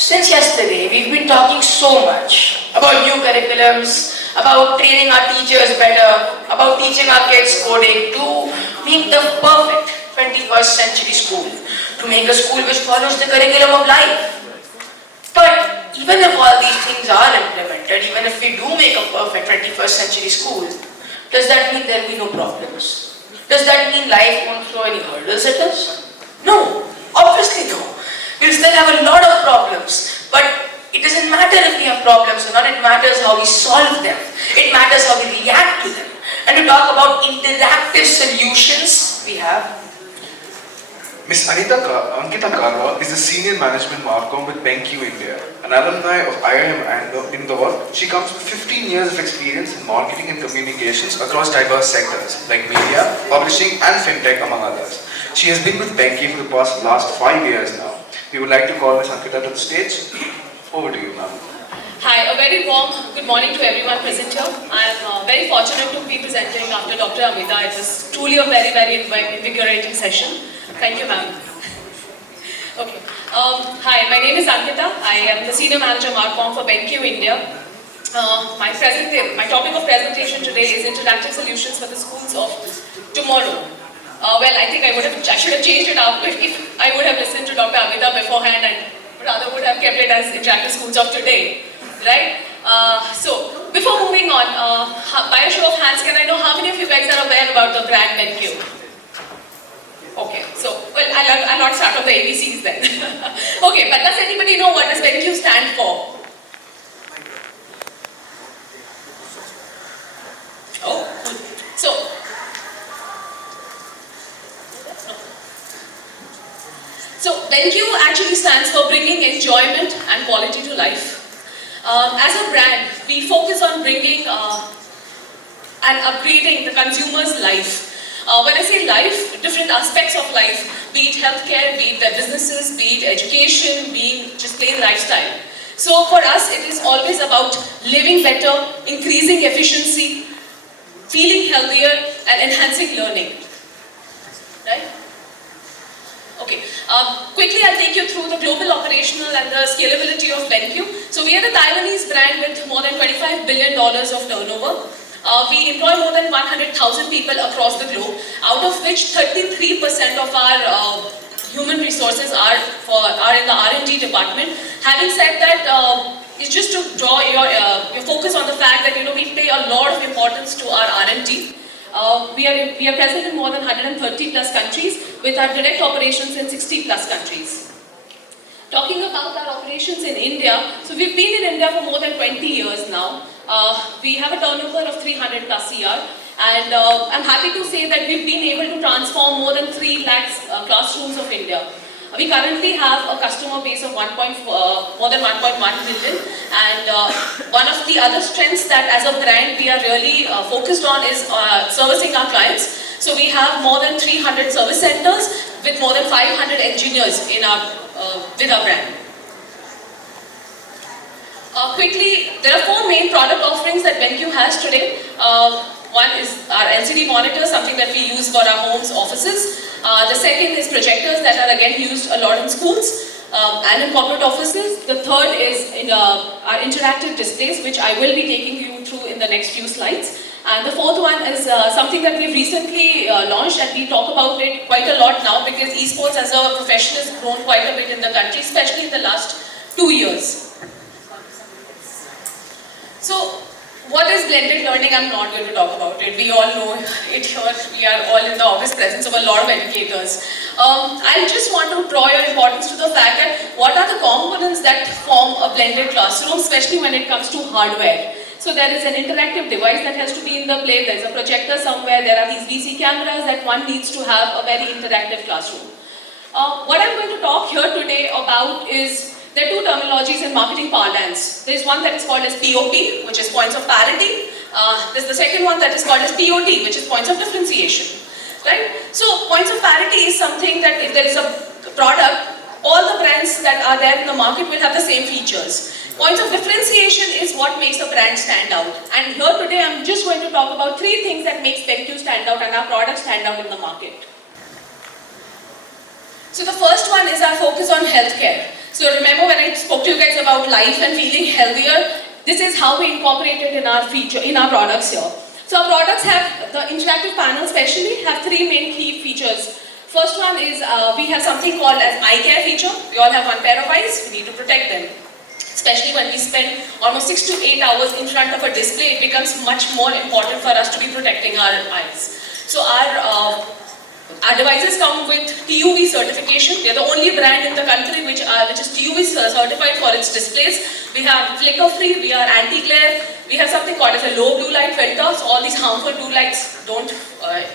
Since yesterday, we've been talking so much about new curriculums, about training our teachers better, about teaching our kids coding to make the perfect 21st century school, to make a school which follows the curriculum of life. But even if all these things are implemented, even if we do make a perfect 21st century school, does that mean there will be no problems? Does that mean life won't throw any hurdles at us? No, obviously no. We'll still have a lot of problems, but it doesn't matter if we have problems or not, it matters how we solve them. It matters how we react to them. And to talk about interactive solutions, we have Miss Ankita Karwa is the Senior Management Marcom with BenQ India, an alumni of IIM and Indore. She comes with 15 years of experience in marketing and communications across diverse sectors like media, publishing and fintech among others. She has been with BenQ for the last 5 years now. We would like to call Ms. Ankita to the stage. Over to you, ma'am. Hi, a very warm good morning to everyone present here. I am very fortunate to be presenting after Dr. Amita. It was truly a very, very invigorating session. Thank you, ma'am. Okay. Hi, my name is Ankita. I am the Senior Manager Marcom for BenQ India. My topic of presentation today is interactive solutions for the schools of tomorrow. Well, I think I should have changed it up if I would have listened to Dr. Amita beforehand and rather would have kept it as interactive schools of today, right? So, before moving on, by a show of hands, can I know how many of you guys are aware about the brand BenQ? Okay, so, well, I'll not start from the ABCs then. Okay, but does anybody know what does BenQ stand for? Oh, So BenQ actually stands for bringing enjoyment and quality to life. As a brand, we focus on bringing and upgrading the consumer's life. When I say life, different aspects of life, be it healthcare, be it their businesses, be it education, be it just plain lifestyle. So for us, it is always about living better, increasing efficiency, feeling healthier, and enhancing learning. Right? Okay, quickly I'll take you through the global operational and the scalability of BenQ. So we are a Taiwanese brand with more than $25 billion of turnover. We employ more than 100,000 people across the globe, out of which 33% of our human resources are in the R&D department. Having said that, it's just to draw your focus on the fact that we pay a lot of importance to our R&D. We are present in more than 130 plus countries with our direct operations in 60 plus countries. Talking about our operations in India, so we've been in India for more than 20 years now. We have a turnover of 300 plus CR, and I'm happy to say that we've been able to transform more than 3 lakhs classrooms of India. We currently have a customer base of more than 1.1 million, and one of the other strengths that as a brand we are really focused on is servicing our clients. So we have more than 300 service centers with more than 500 engineers with our brand. Quickly, there are 4 main product offerings that BenQ has today. One is our LCD monitors, something that we use for our homes, offices. The second is projectors that are again used a lot in schools and in corporate offices. The third is in our interactive displays, which I will be taking you through in the next few slides. And the fourth one is something that we've recently launched, and we talk about it quite a lot now because esports as a profession has grown quite a bit in the country, especially in the last 2 years. So, what is blended learning? I'm not going to talk about it. We all know it here. We are all in the obvious presence of a lot of educators. I just want to draw your importance to the fact that what are the components that form a blended classroom, especially when it comes to hardware. So there is an interactive device that has to be in the play. There's a projector somewhere. There are these VC cameras that one needs to have a very interactive classroom. What I'm going to talk here today about is there are 2 terminologies in marketing parlance. There is one that is called as POP, which is points of parity. There's the second one that is called as POT, which is points of differentiation. Right? So points of parity is something that if there is a product, all the brands that are there in the market will have the same features. Points of differentiation is what makes a brand stand out. And here today I'm just going to talk about 3 things that makes BenQ stand out and our products stand out in the market. So the first one is our focus on healthcare. So remember when I spoke to you guys about life and feeling healthier, this is how we incorporate it in our products here. So our products have, the interactive panel especially, have three main key features. First one is we have something called as eye care feature. We all have one pair of eyes, we need to protect them. Especially when we spend almost 6 to 8 hours in front of a display, it becomes much more important for us to be protecting our eyes. So our devices come with TUV certification. We are the only brand in the country which is TUV certified for its displays. We have flicker free, we are anti-glare, we have something called as a low blue light filter, so all these harmful blue lights don't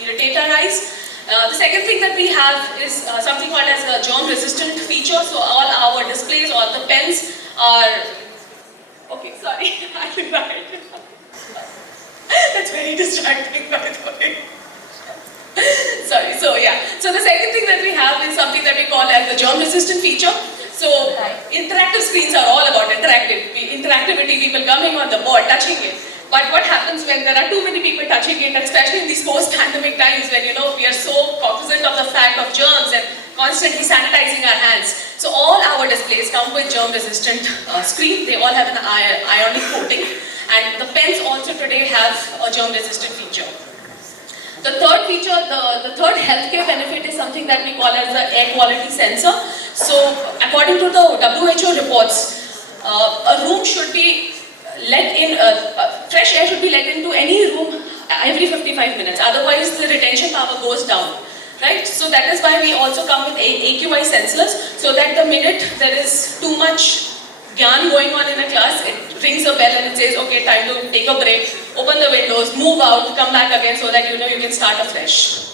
irritate our eyes. The second thing that we have is something called as a germ resistant feature, so all our displays, all the pens are, okay, sorry, I did that. That's very distracting, by the way. Sorry, so yeah. So the second thing that we have is something that we call as the germ resistant feature. So interactive screens are all about interactivity, people coming on the board, touching it. But what happens when there are too many people touching it, especially in these post-pandemic times when we are so cognizant of the fact of germs and constantly sanitizing our hands. So all our displays come with germ resistant screen. They all have an ionic coating, and the pens also today have a germ resistant feature. The third feature, the third healthcare benefit is something that we call as the air quality sensor. So according to the WHO reports, a room should be let in, fresh air should be let into any room every 55 minutes. Otherwise the retention power goes down. Right? So that is why we also come with AQI sensors, so that the minute there is too much gyan going on in a class, it rings a bell and it says, okay, time to take a break, open the windows, move out, come back again, so that you can start afresh.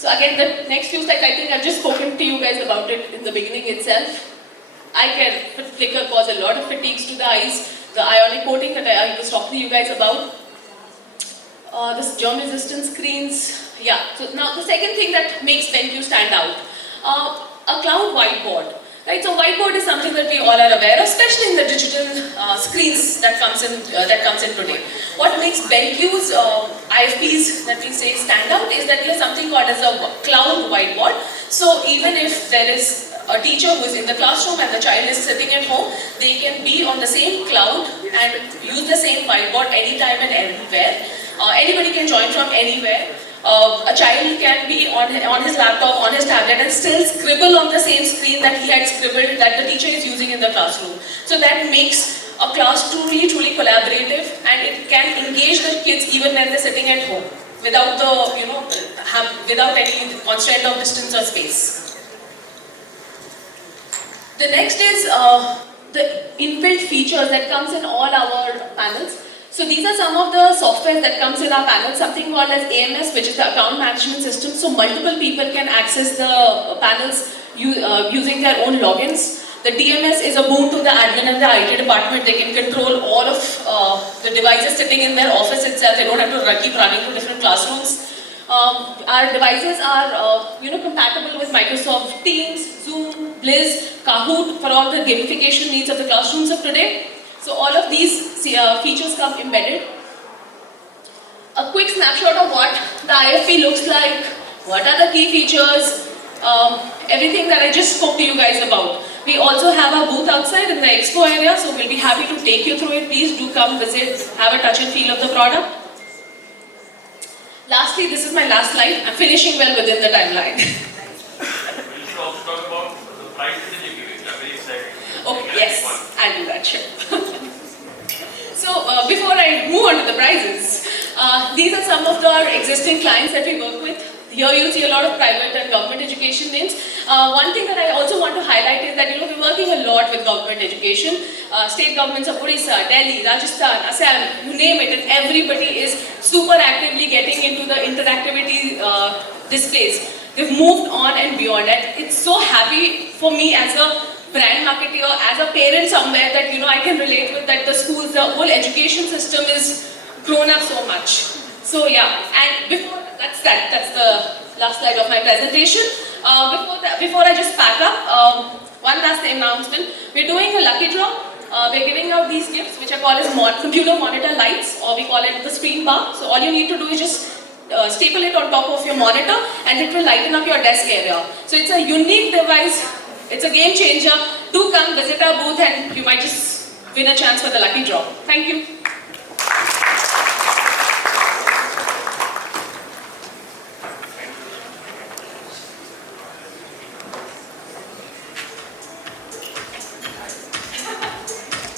So again, the next few slides, I think I've just spoken to you guys about it in the beginning itself. Eye care flicker cause a lot of fatigues to the eyes. The ionic coating that I was talking to you guys about. This germ resistant screens. Yeah, so now the second thing that makes BenQ stand out. A cloud whiteboard, right? So whiteboard is something that we all are aware of, especially in the digital screens that comes in today. What makes BenQ's IFPs that we say stand out is that we have something called as a cloud whiteboard. So even if there is a teacher who is in the classroom and the child is sitting at home, they can be on the same cloud and use the same whiteboard anytime and anywhere. Anybody can join from anywhere. A child can be on his laptop, on his tablet, and still scribble on the same screen that he had scribbled, that the teacher is using in the classroom. So that makes a class truly collaborative, and it can engage the kids even when they're sitting at home, without without any constraint of distance or space. The next is the inbuilt features that comes in all our panels. So these are some of the software that comes in our panel, something called as AMS, which is the account management system. So multiple people can access the panels using their own logins. The DMS is a boon to the admin and the IT department. They can control all of the devices sitting in their office itself. They don't have to keep running to different classrooms. Our devices are compatible with Microsoft Teams, Zoom, Blizz, Kahoot for all the gamification needs of the classrooms of today. So all of these features come embedded. A quick snapshot of what the IFP looks like, what are the key features, everything that I just spoke to you guys about. We also have a booth outside in the expo area, so we'll be happy to take you through it. Please do come visit, have a touch and feel of the product. Lastly, this is my last slide. I'm finishing well within the timeline. We should also talk about the prizes that you're giving. I'm very excited. Okay, yes, I'll do that, sure. So, before I move on to the prizes, these are some of our existing clients that we work with. Here you'll see a lot of private and government education names. One thing that I also want to highlight is that we're working a lot with government education. State governments of Odisha, Delhi, Rajasthan, Assam, you name it, and everybody is super actively getting into the interactivity displays. They've moved on and beyond, and it's so happy for me as a brand marketer, as a parent somewhere, that I can relate with that the schools, the whole education system is grown up so much. So yeah, and that's the last slide of my presentation. Before I just pack up, one last announcement. We're doing a lucky draw. We're giving out these gifts which are called as computer monitor lights, or we call it the screen bar. So all you need to do is just staple it on top of your monitor and it will lighten up your desk area. So it's a unique device, it's a game changer. Do come visit our booth and you might just win a chance for the lucky draw. Thank you.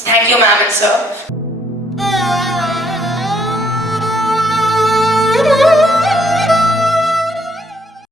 Thank you, ma'am and sir.